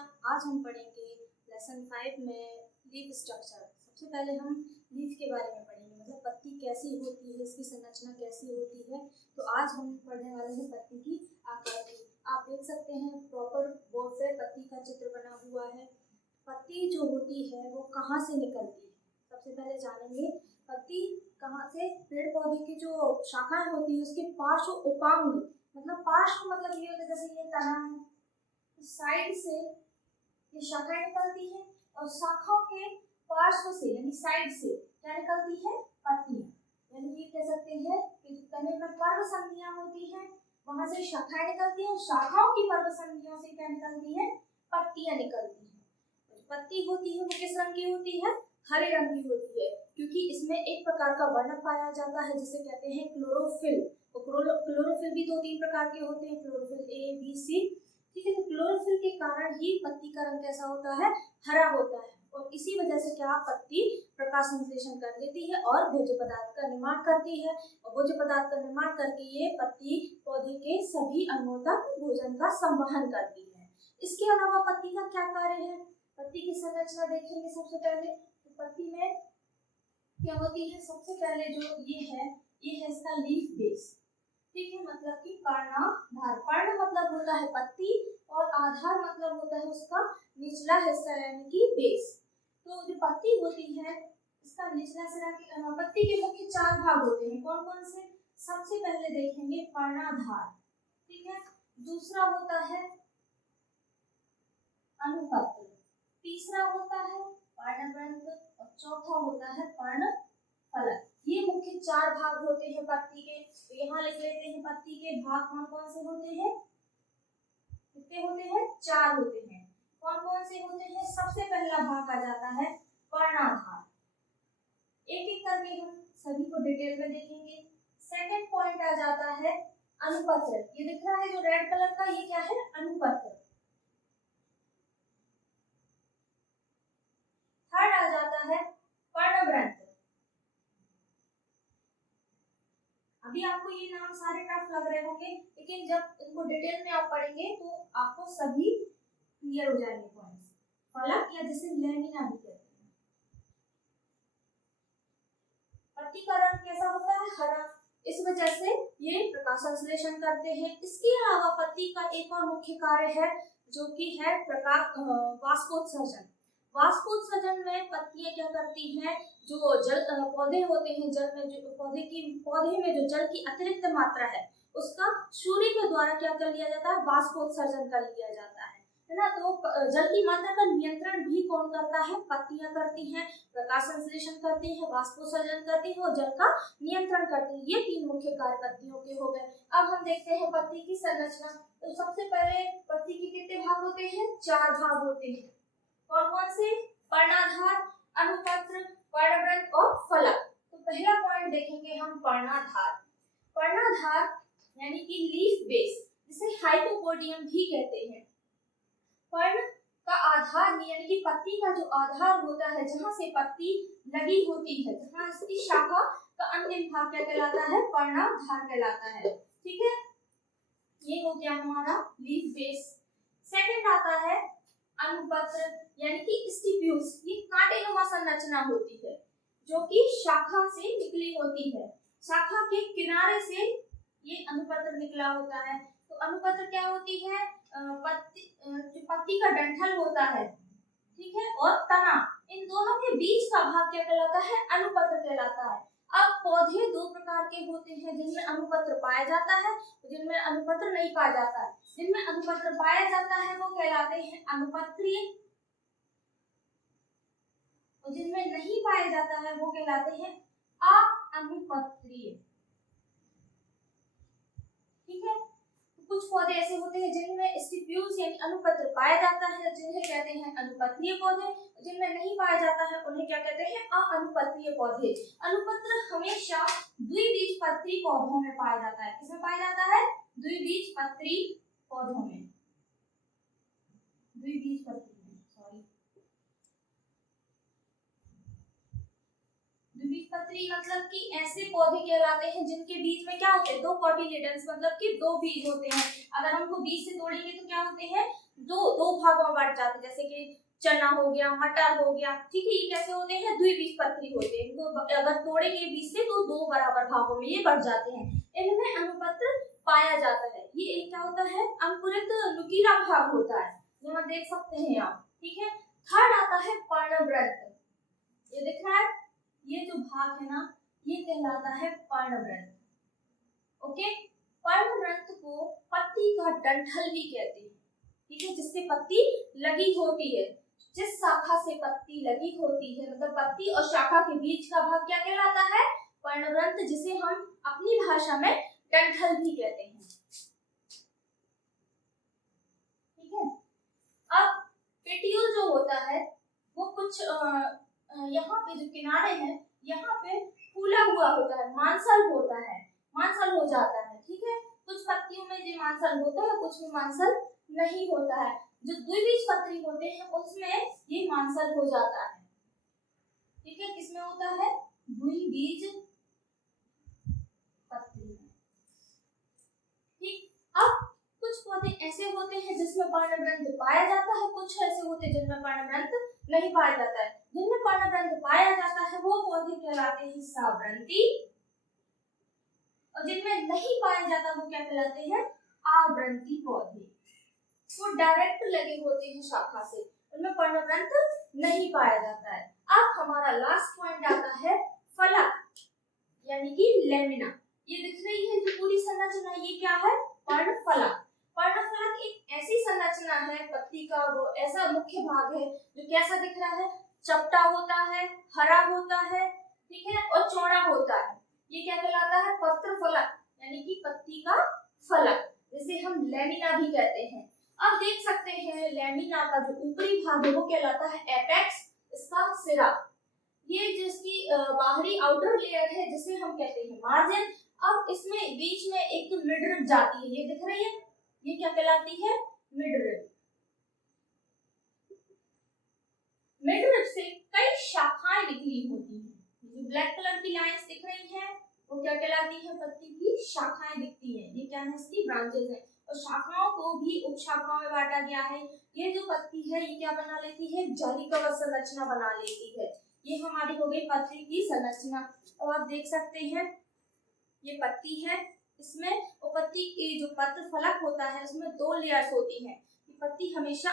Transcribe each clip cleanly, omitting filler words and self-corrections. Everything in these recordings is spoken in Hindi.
बच्चियाँ, आज हम पढ़ेंगे लेसन 5 में लीफ स्ट्रक्चर। सबसे पहले हम लीफ के बारे में पढ़ेंगे, मतलब पत्ती कैसी होती है, इसकी संरचना कैसी होती है। तो आज हम पढ़ने वाले हैं पत्ती की आकृति। आप देख सकते हैं प्रॉपर बोर्ड पे पत्ती का चित्र बना हुआ है। पत्ती जो होती है वो कहाँ से निकलती है, सबसे पहले जानेंगे। पत्ती कहाँ से, पेड़ पौधे की जो शाखाएं होती है उसके पार्श्व उपांग, मतलब पार्श्व मतलब ये होता है जैसे ये तना है, साइड से ये शाखाएं निकलती है और शाखाओं के पार्श्व से यानी साइड से क्या निकलती है, पत्तियां। यानी ये कह सकते हैं कि तने में पर्व संधियां होती हैं, वहां से शाखाएं निकलती हैं, शाखाओं की पर्व संधियों से क्या निकलती है, पत्तियां निकलती हैं। पत्ती होती है वो किस रंग की होती है, हरे रंग की होती है, क्योंकि इसमें एक प्रकार का वर्णक पाया जाता है जिसे कहते हैं क्लोरोफिल। तो क्लोरोफिल भी 2-3 प्रकार के होते हैं, क्लोरोफिल ए बी सी, ठीक है। तो क्लोरोफिल के कारण ही पत्ती का रंग कैसा होता है, हरा होता है, और इसी वजह से क्या पत्ती प्रकाश संश्लेषण कर लेती है और भोज्य पदार्थ का निर्माण करती है, और भोज्य पदार्थ का निर्माण करके ये पत्ती पौधे के सभी अंगों तक भोजन का संवहन करती है। इसके अलावा पत्ती का क्या कार्य है, पत्ती की संरचना देखेंगे। सबसे पहले तो पत्ती में क्या होती है, सबसे पहले जो ये है इसका लीफ बेस, ठीक है, मतलब कि पर्णाधार। पर्ण मतलब होता है पत्ती और आधार मतलब होता है उसका निचला हिस्सा यानी कि बेस। तो जो पत्ती होती है इसका निचला सिरा, पत्ती के मुख्य 4 भाग होते हैं, कौन कौन से। सबसे पहले देखेंगे पर्णाधार, ठीक है, दूसरा होता है अनुपत्र, तीसरा होता है पर्णग्रंथ और चौथा होता है पर्णफलक। ये मुख्य 4 भाग होते हैं पत्ती के। तो यहाँ लिख लेते हैं पत्ती के भाग कौन कौन से होते हैं, कितने होते हैं, 4 होते हैं। कौन कौन से होते हैं, सबसे पहला भाग आ जाता है पर्णाधार। एक एक करके हम सभी को डिटेल में देखेंगे। सेकंड पॉइंट आ जाता है अनुपत्र, ये दिख रहा है जो रेड कलर का, ये क्या है, अनुपत्र। थर्ड आ जाता है पर्णग्रंथ। अभी आपको ये नाम सारे टफ लग रहे होंगे, लेकिन जब इनको डिटेल में आप पढ़ेंगे तो आपको सभी क्लियर हो जाएंगे पॉइंट्स। फलक या जिसे लैमिना भी कहते हैं। पत्ती का रंग कैसा होता है, हरा, इस वजह से ये प्रकाश संश्लेषण करते हैं। इसके अलावा पत्ती का एक और मुख्य कार्य है जो कि है प्रकाश वाष्पोत्सर्जन। वाष्पोत्सर्जन में पत्तियां क्या करती हैं, जो जल पौधे होते हैं, जल में जो पौधे में जो जल की अतिरिक्त मात्रा है उसका सूर्य के द्वारा क्या कर लिया जाता है, वाष्पोत्सर्जन कर लिया जाता है ना। तो जल की मात्रा का नियंत्रण भी कौन करता है, पत्तियां करती हैं। प्रकाश संश्लेषण करती है, वाष्पोत्सर्जन करती है और जल का नियंत्रण करती है। ये 3 मुख्य कार्य पत्तियों के हो गए। अब हम देखते हैं पत्ती की संरचना। तो सबसे पहले पत्ती के कितने भाग होते हैं, 4 भाग होते हैं। कौन कौन से, पर्णाधार, अनुपत्र, पर्णग्रंथ और फलक। तो पहला पॉइंट देखेंगे हम पर्णाधार। पर्णाधार यानी कि लीफ बेस, जिसे हाइपोपोडियम भी कहते हैं। पर्ण का आधार यानी कि पत्ती का जो आधार होता है, जहां से पत्ती लगी होती है, जहां इसकी शाखा का अंतिम भाग क्या कहलाता है, पर्णाधार कहलाता है, ठीक है। ये हो गया हमारा लीफ बेस। सेकंड आता है अनुपत्र यानी कि स्टिप्यूल्स। ये कांटेनुमा संरचना होती है जो कि शाखा से निकली होती है, शाखा के किनारे से ये अनुपत्र निकला होता है। तो अनुपत्र क्या होती है, जो पत्ती का डंठल होता है, ठीक है, और तना, इन दोनों के बीच का भाग क्या कहलाता है, अनुपत्र कहलाता है। अब पौधे 2 प्रकार के होते हैं, जिनमें अनुपत्र पाया जाता है, जिनमें अनुपत्र नहीं पाया जाता है। जिनमें अनुपत्र पाया जाता है वो कहलाते हैं अनुपत्रीय, और जिनमें नहीं पाया जाता है वो कहलाते हैं अनुपत्रीय, ठीक है। तो कुछ पौधे ऐसे होते हैं जिनमें स्टिप्यूल्स यानी अनुपत्र पाया जाता है, जिन्हें कहते हैं अनुपत्रीय पौधे। जिनमें नहीं पाया जाता है उन्हें क्या कहते हैं, अनुपत्रीय पौधे। अनुपत्र हमेशा द्विबीजपत्री पौधों में पाया जाता है। किसमें पाया जाता है, द्विबीजपत्री पौधों में, द्विबीजपत्री में, सॉरी, द्विबीजपत्री मतलब कि ऐसे पौधे कहलाते हैं जिनके बीज में क्या होते हैं, 2 कोटिलेडन्स, मतलब कि 2 बीज होते हैं। अगर हमको बीज से तोड़ेंगे तो क्या होते हैं, दो दो भागों में बांट जाते हैं, जैसे कि चना हो गया, मटर हो गया, ठीक है। ये कैसे होते हैं? द्विबीजपत्री होते हैं। इनको अगर तोड़ेंगे बीज से तो दो बराबर भागों में ये बढ़ जाते हैं। इनमें अनुपत्र पाया जाता है। ये एक क्या होता है? अंकुरित नुकीला भाग होता है, यहाँ देख सकते हैं आप, ठीक है। थर्ड आता है पर्णवृत्त। ये दिख रहा है, ये जो भाग है ना, ये कहलाता है पर्णवृत्त। ओके, पर्णवृत्त को पत्ती का डंठल भी कहते हैं, ठीक है, जिससे पत्ती लगी होती है। जिस शाखा से पत्ती लगी होती है, मतलब पत्ती और शाखा के बीच का भाग क्या कहलाता है? पर्णवृत्त, जिसे हम अपनी भाषा में डंठल भी कहते हैं, ठीक है। अब पेटियोल जो होता है वो कुछ यहाँ पे जो किनारे हैं, यहाँ पे फूला हुआ होता है, मांसल होता है, मांसल हो जाता है, ठीक है। कुछ पत्तियों में ये मांसल होता है, कुछ में मांसल नहीं होता है। जो द्विबीजपत्री होते हैं उसमें ये मांसल हो जाता है, ठीक है। किसमें होता है? द्विबीजपत्री, ठीक। अब कुछ पौधे ऐसे होते हैं जिसमें पर्णवृत्त पाया जाता है, कुछ ऐसे होते हैं जिनमें पर्णवृत्त नहीं पाया जाता है। जिनमें पर्णवृत्त पाया जाता है वो पौधे कहलाते हैं सावृंती, और जिनमें नहीं पाया जाता वो क्या कहलाते हैं? आवृंती पौधे। वो डायरेक्ट लगे होते हैं शाखा से, उनमें पर्णवृत्त नहीं पाया जाता है। अब हमारा लास्ट पॉइंट आता है फलक, यानी कि लेमिना। ये दिख रही है जो पूरी संरचना, ये क्या है? पर्णफलक। पर्णफलक एक ऐसी संरचना है पत्ती का, वो ऐसा मुख्य भाग है जो कैसा दिख रहा है? चपटा होता है, हरा होता है, ठीक है, और चौड़ा होता है। ये क्या कहलाता है? पत्रफलक, यानी कि पत्ती का फलक, जिसे हम लेमिना भी कहते हैं। अब देख सकते हैं लेमिना का जो ऊपरी भाग है वो कहलाता है एपेक्स, इसका सिरा। ये जिसकी बाहरी आउटर लेयर है जिसे हम कहते हैं मार्जिन। अब इसमें बीच में एक मिडरिप जाती है, ये दिख रही है, ये क्या कहलाती है? मिडरिप। मिडरिप से कई शाखाएं निकली होती हैं। जो ब्लैक कलर की लाइंस दिख रही हैं वो क्या कहलाती है? पत्ती की शाखाएं दिखती हैं, ये क्या है? इसकी ब्रांचेस है। और शाखाओं को भी उपशाखाओं में बांटा गया है। ये जो पत्ती है ये क्या बना लेती है? जालिका संरचना बना लेती है। ये हमारी हो गई पत्ती की संरचना। और आप देख सकते हैं ये पत्ती है, इसमें और पत्ती की जो पत्र फलक होता है उसमें दो लेयर्स होती हैं। पत्ती हमेशा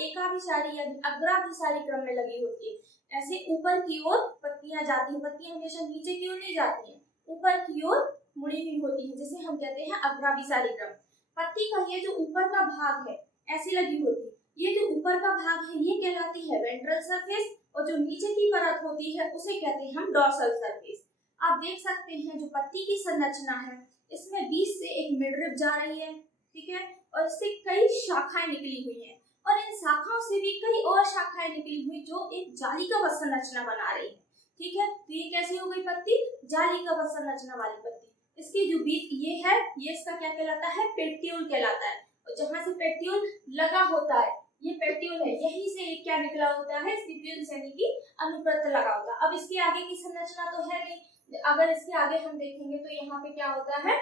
एकाभिसारी यानी अग्राभिसारी क्रम में लगी होती है। ऐसे ऊपर की ओर पत्तियां जाती हैं, पत्तियां हमेशा नीचे की ओर नहीं जाती हैं, ऊपर की ओर मुड़ी हुई होती है, जिसे हम कहते हैं अग्राभिसारी क्रम। पत्ती का ये जो ऊपर का भाग है ऐसी लगी होती है, ये जो ऊपर का भाग है ये कहलाती है वेंट्रल सरफेस, और जो नीचे की परत होती है उसे कहते हैं हम डॉर्सल सरफेस। आप देख सकते हैं जो पत्ती की संरचना है इसमें बीच से एक मिडरिप जा रही है, ठीक है, और इससे कई शाखाएं निकली हुई हैं, और इन शाखाओं से भी कई और शाखाएं निकली हुई जो एक जालिका संरचना बना रही है, ठीक है। तो ये कैसी हो गई पत्ती? जालिका संरचना वाली पत्ती। इसकी जो बीच ये है, ये इसका क्या कहलाता है? पेट्यूल कहलाता है। और जहां से पेट्यूल लगा होता है ये पेट्यूल है, यहीं से एक क्या निकला होता है? स्टिप्यूल्स, यानी कि अनुप्रस्थ लगा होता है। अब इसके आगे की संरचना तो है नहीं, अगर इसके आगे हम देखेंगे तो यहाँ पे क्या होता है?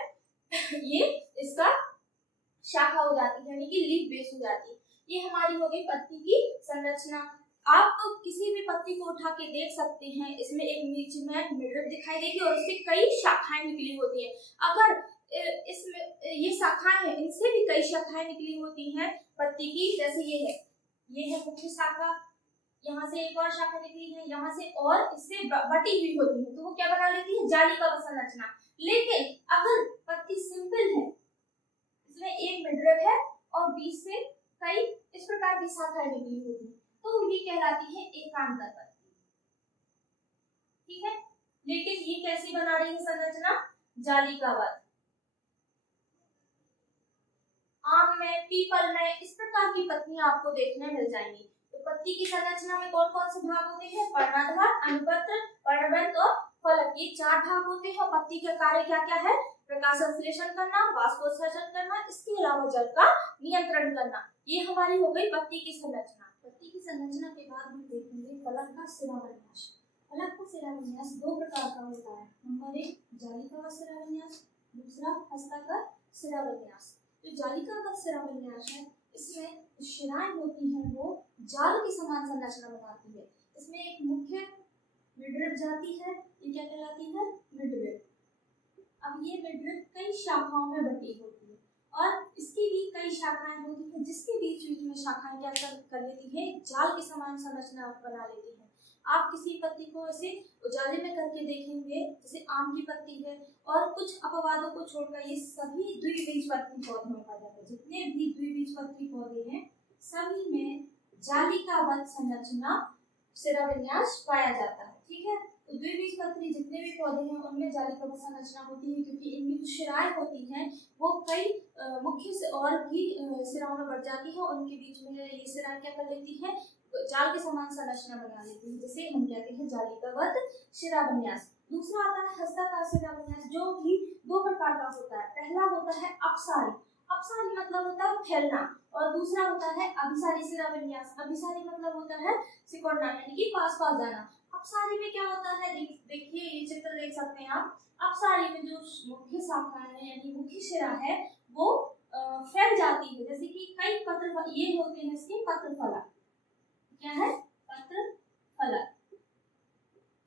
ये इसका शाखा हो जाती है, यानी कि लीफ बेस हो जाती है। ये हमारी हो गई पत्ती की संरचना। आप तो किसी भी पत्ती को उठा के देख सकते हैं, इसमें एक बीच में मिडरिप दिखाई देगी और इससे कई शाखाएं निकली होती हैं। अगर इसमें ये शाखाएं हैं, इनसे भी कई शाखाएं निकली होती हैं पत्ती की, जैसे ये है मुख्य शाखा, यहाँ से एक और शाखा निकली है, यहाँ से, और इससे बटी हुई होती है, तो वो क्या बना लेती है? जालिका संरचना। लेकिन अगर पत्ती सिंपल है, इसमें एक मिडरिप है और बीच से कई इस प्रकार की शाखाएं निकली होती है, तो ये कहलाती है एकांतर पत्ती, ठीक है। लेकिन ये कैसी बना रही है संरचना? जालिकावत। आम में, पीपल में इस प्रकार की पत्तियां आपको देखने मिल जाएंगी। तो पत्ती की संरचना में कौन कौन से भाग होते हैं? पर्णाधार, अनुपत्र, पर्णवृत्त और फलक, ये चार भाग होते हैं। पत्ती का कार्य क्या क्या है? प्रकाश संश्लेषण करना, वाष्पोत्सर्जन करना, इसके अलावा जल का नियंत्रण करना। ये हमारी हो गई पत्ती की संरचना। पत्ती की संरचना के बाद हम देखेंगे फलक का शिराविन्यास। फलक का शिराविन्यास दो प्रकार का होता है। नंबर एक, जालिका शिराविन्यास, दूसरा हस्ताक्षर शिराविन्यास। जो जालिका शिराविन्यास है इसमें शिराएं होती हैं वो जाल के समान संरचना बनाती है। इसमें एक मुख्य मिडरिप जाती है, ये क्या कहलाती है? मिडरिप। अब ये मिडरिप कई शाखाओं में बटी होती है और इसकी भी कई शाखाएं होती हैं, जिसके बीच बीच में शाखाएं क्या कर लेती है? जाल के समान संरचना बना लेती है। आप किसी पत्ती को ऐसे उजाले में करके देखेंगे, जैसे आम की पत्ती है, और कुछ अपवादों को छोड़कर ये सभी द्विबीजपत्री पौधों में पाए जाते हैं। जितने भी द्विबीजपत्री पौधे हैं सभी में जालिकाबद्ध संरचना शिराविन्यास पाया जाता है। ठीक है, तो द्विबीजपत्री जितने भी पौधे हैं उनमें जालिकाबद्ध संरचना होती है, क्योंकि इनमें जो शिराएं होती हैं वो कई मुख्य से और भी शिराओं में बढ़ जाती है, उनके बीच में ये शिराएं क्या कर लेती है? जाल के समान संरचना बना लेती है, जिसे हम कहते हैं जालिकाबद्ध शिराविन्यास। दूसरा आता है हस्ताकार शिराविन्यास, जो कि दो प्रकार का होता है। पहला होता है अपसारी। अपसारी मतलब होता है फैलना, और दूसरा होता है अभिसारी शिराविन्यास। अभिसारी मतलब होता है सिकुड़ना, यानी कि पास पास जाना। अपसारी में क्या होता है? देखिए ये चित्र देख सकते हैं आप। अपसारी में जो मुख्य शाखाएं हैं यानी मुख्य शिरा है वो फैल जाती है, जैसे कि कई पत्र ये होते हैं इसके पत्रफलक। क्या है? पत्रफलक।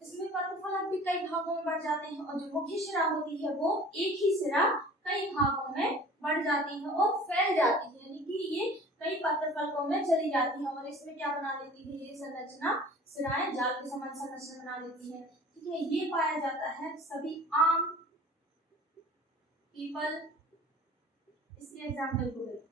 इसमें पत्रफलक भी कई भागों में बढ़ जाते हैं, और जो मुख्य शिरा होती है वो एक ही शिरा कई भागों में बढ़ जाती है और फैल जाती है, यानी कि ये कई पत्रफलकों में चली जाती है। और इसमें क्या बना लेती है? ये संरचना शिराएं जाल के समान संरचना बना लेती है। ठीक है, ये पाया जाता है सभी आम, पीपल, इसके एग्जाम्पल को देखें।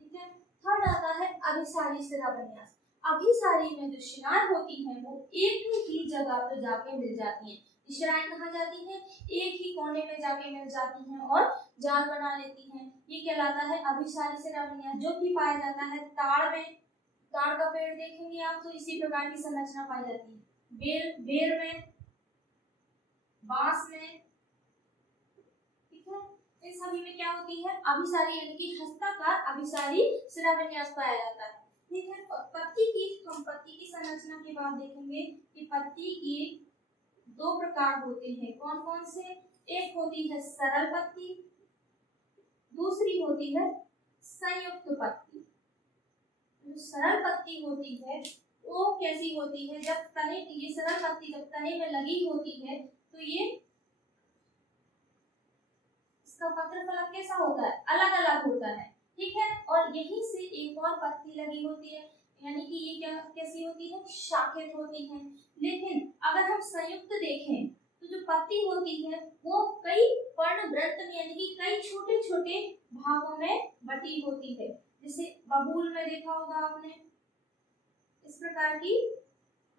ठीक है, थर्ड आता है अभिसारी शिराविन्यास। अभिसारी में जो शिराएं होती हैं वो एक ही जगह पे जाके मिल जाती हैं। शिराएं कहाँ जाती हैं? एक ही कोने में जाके मिल जाती हैं और जाल बना लेती हैं। ये कहलाता है अभिसारी शिराविन्यास, जो कि पाया जाता है ताड़ में। ताड़ का पेड़ देखेंगे आप तो इसी प्रकार की संरचना पाई जाती है। बेर में, बांस में। ठीक है, इन सभी में क्या होती है? अभिसारी यानी कि हस्ताकार अभिसारी शिराविन्यास पाया जाता है। ठीक है, और हम पत्ती की संरचना के बाद देखेंगे कि पत्ती की दो प्रकार होते हैं। कौन कौन से? एक होती है सरल पत्ती, दूसरी होती है संयुक्त पत्ती। जो सरल पत्ती होती है वो कैसी होती है? जब तने, ये सरल पत्ती जब तने में लगी होती है तो ये इसका पत्रफलक कैसा होता है? अलग अलग होता है। ठीक है, और यहीं से एक और पत्ती लगी होती है, यानी कि ये क्या कैसी होती है? शाखित होती है। लेकिन अगर हम संयुक्त देखें तो जो पत्ती होती है वो कई पर्णवृत्त में यानी कि कई छोटे छोटे भागों में बटी होती है। जैसे बबूल में देखा होगा आपने, इस प्रकार की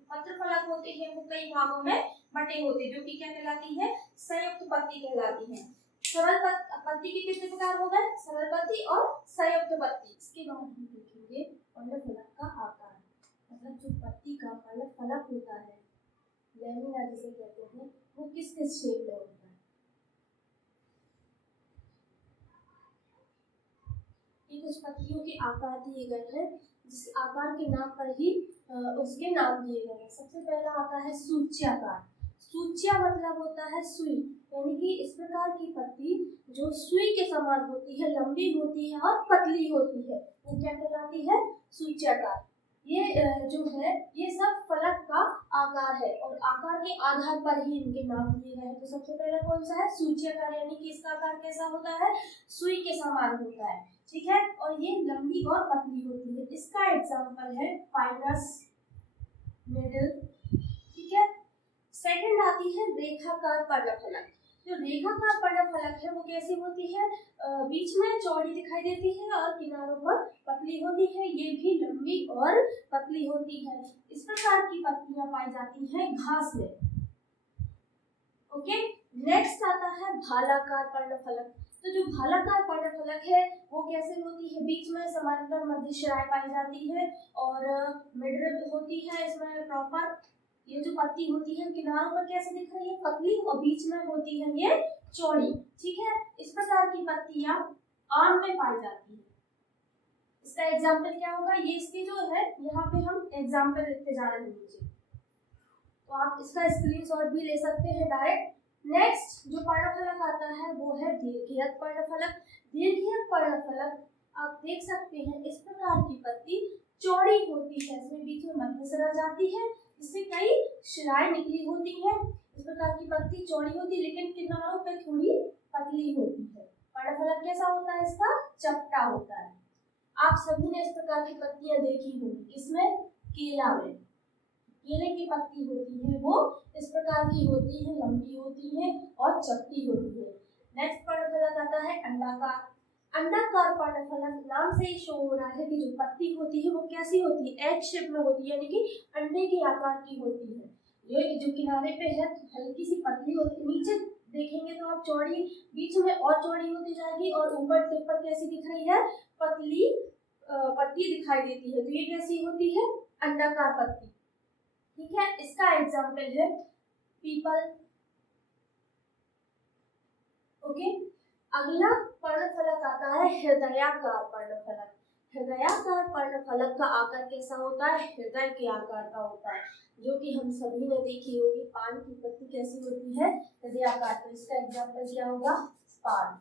पत्रफलक होते हैं वो कई भागों में बटे होते हैं, जो कि क्या कहलाती है? संयुक्त पत्ती कहलाती है। सरल पत्ती के कितने प्रकार हो गए? सरल पत्ती और संयुक्त पत्ती। इसके बाद हम देखेंगे पर्णफलक का आकार, मतलब जो पत्ती का पर्णफलक होता है, लैमिना जिसे कहते हैं, वो किस किस शेप में होता है। ये कुछ पत्तियों के आकार दिए गए हैं, जिस आकार के नाम पर ही उसके नाम दिए गए हैं। सबसे पहला आता है सूच्याकार। सूच्या मतलब होता है सुई, यानी कि इस प्रकार की पत्ती जो सुई के समान होती है, लंबी होती है और पतली होती है, वो क्या कहलाती है? सूच्याकार। ये जो है ये सब फलक का आकार है और आकार के आधार पर ही इनके नाम दिए गए हैं। तो सबसे पहला कौन सा है? सूच्याकार, यानी कि इसका आकार कैसा होता है? सुई के समान होता है। ठीक है, और ये लंबी और पतली होती है। इसका एग्जाम्पल है पाइनस, मिडिल। ठीक है, सेकंड आती है रेखाकार पर्णफलक। जो रेखाकार पर्णफलक है वो कैसी होती है? बीच में चौड़ी दिखाई देती है और किनारों पर पतली होती है। ये भी लंबी और पतली होती है। इस प्रकार की पत्तियां पाई जाती हैं घास में। ओके, नेक्स्ट आता है भालाकार पर्णफलक। तो जो भालाकार पर्णफलक है वो कैसे होती है? बीच में समांतर मध्य शिराएं पाई जाती है और मिडरिप होती है इसमें प्रॉपर। ये जो पत्ती होती है किनारों पर कैसे दिख रही है? पतली, और बीच में होती है ये चौड़ी। ठीक है, इस प्रकार की पत्तियां आम में पाई जाती है। इसका एग्जाम्पल क्या होगा? ये इसके जो है यहाँ पे हम एग्जाम्पल लिखते जा रहे हैं, तो आप इसका स्क्रीनशॉट भी ले सकते हैं डायरेक्ट। नेक्स्ट जो पर्णफलक आता है वो है दीर्घियक पर्णफलक। दीर्घियक पर्णफलक आप देख सकते हैं इस प्रकार की पत्ती चौड़ी होती है, इसमें बीच में मध्यसिरा जाती है, इससे कई शिराएं निकली होती हैं। इस प्रकार की पत्ती चौड़ी होती है लेकिन किनारों पे थोड़ी पतली होती है। पर्णफलक कैसा होता है? इसका चपटा होता है। आप सभी ने इस प्रकार की पत्तियां देखी होंगी। इसमें केला में केले की पत्ती होती है वो इस प्रकार की होती है, लंबी होती है और चपटी होती है। नेक्स्ट पर्णफलक आता है अंडाकार। अंडाकार पर्णफलक नाम से ही शो हो रहा है कि जो पत्ती होती है वो कैसी होती है? एग शेप में होती है, यानी कि अंडे के आकार की होती है। ये जो किनारे पे है हल्की सी पतली होती है, नीचे देखेंगे तो आप चौड़ी, बीच में और चौड़ी होती जाएगी और ऊपर टिप पर कैसी दिख रही है? पतली पत्ती दिखाई देती है। तो ये कैसी होती है? अंडाकार पत्ती। ठीक है, इसका एग्जाम्पल है पीपल। ओके, अगला पर्णफलक आता है हृदयाकार पर्णफलक। हृदयाकार पर्णफलक का आकार कैसा होता है? हृदय के आकार का होता है, जो कि हम सभी ने देखी होगी। पान की पत्ती कैसी होती है? हृदयाकार। तो इसका एग्जाम्पल क्या होगा? पान।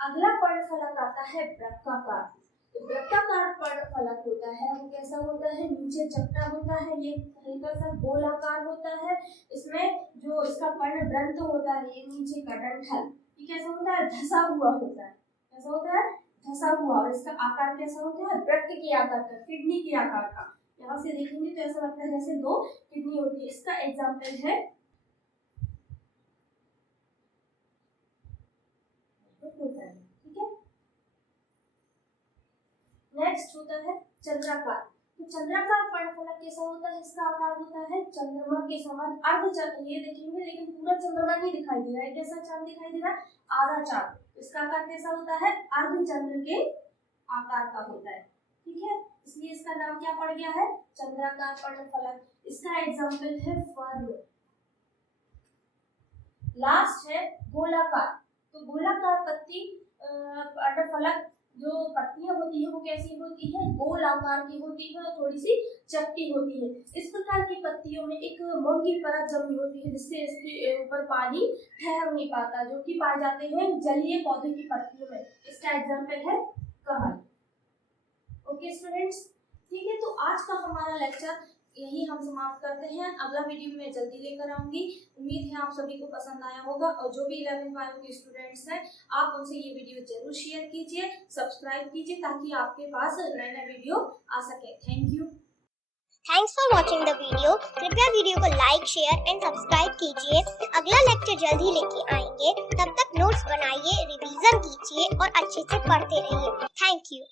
अगला पर्णफलक आता है वृत्ताकार। तो वृत्ताकार पर्णफलक होता है वो कैसा होता है? नीचे चपटा होता है, ये हल्का सा गोलाकार होता है। इसमें जो इसका पर्णवृंत होता है, ये नीचे का डंठल, ये कैसा होता है? धसा हुआ होता है। कैसा होता है? धसा हुआ। और इसका आकार कैसा होता है? वृत्त के आकार का, किडनी के आकार का। यहाँ से देखेंगे तो ऐसा लगता है जैसे दो किडनी होती है। इसका एग्जाम्पल है ठीक है। नेक्स्ट होता है चंद्राकार। तो चंद्राकार पर्णफलक कैसा होता है? इसका आकार होता है चंद्रमा के समान अर्धचंद्र। ये देखेंगे लेकिन पूरा चंद्रमा नहीं दिखाई दे रहा है, कैसा चांद दिखाई दे रहा है? आधा चांद। इसका आकार कैसा होता है? अर्धचंद्र के आकार का होता है। ठीक है, इसलिए इसका नाम क्या पड़ गया है? चंद्राकार पर्णफलक। इसका एग्जाम्पल है फर्न। लास्ट है गोलाकार। तो गोलाकार पत्ती पर्णफलक जो पत्तियां होती है वो कैसी होती है? गोल आकार की होती है और थोड़ी सी चपटी होती है। इस प्रकार की पत्तियों में एक मोटी परत जमी होती है जिससे इसके ऊपर पानी ठहर नहीं पाता, जो कि पाए जाते हैं जलीय पौधे की पत्तियों में। इसका एग्जाम्पल है कमल। ओके स्टूडेंट्स, ठीक है, तो आज का हमारा लेक्चर यही हम समाप्त करते हैं। अगला वीडियो में जल्दी लेकर आऊंगी। उम्मीद है आप सभी को पसंद आया होगा और जो भी 11th वालों के स्टूडेंट्स हैं आप उनसे ये वीडियो जरूर शेयर कीजिए, सब्सक्राइब कीजिए ताकि आपके पास नए नए वीडियो आ सके। Thank you. Thanks for watching the video. कृपया वीडियो को लाइक, शेयर एंड सब्सक्राइब कीजिए। अगला लेक्चर जल्द ही लेके आएंगे। तब तक नोट्स बनाइए, रिवीजन कीजिए और अच्छे से पढ़ते रहिए। Thank you.